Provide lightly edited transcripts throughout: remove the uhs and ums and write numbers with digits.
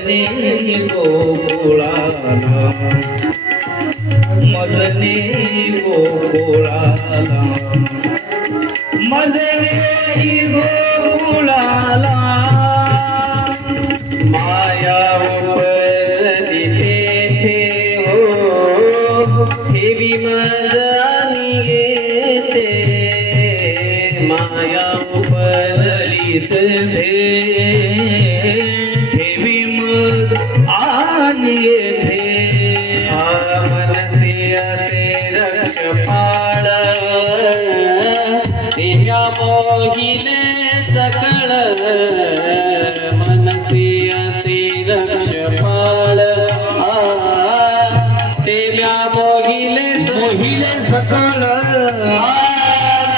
मजने गोकुळाला मजने गोकुळाला मजने गोकुळाला माया उपजली तेथे हो ठेवी मज आणि येते माया उपजली तेथे ठेवी मज आणि येथे मनसे असे रक्षपाळ दिव्या मोहिले सकळ मनसे असे रक्षपाळ दिव्या मोहिले सकळ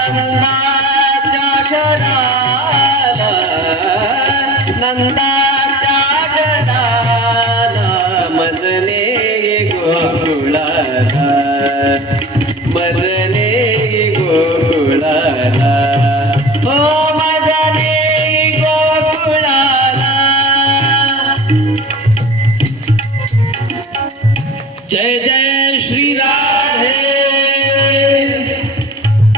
नंदाच्या घराला नंदाच्या घराला मजने गोकुळाला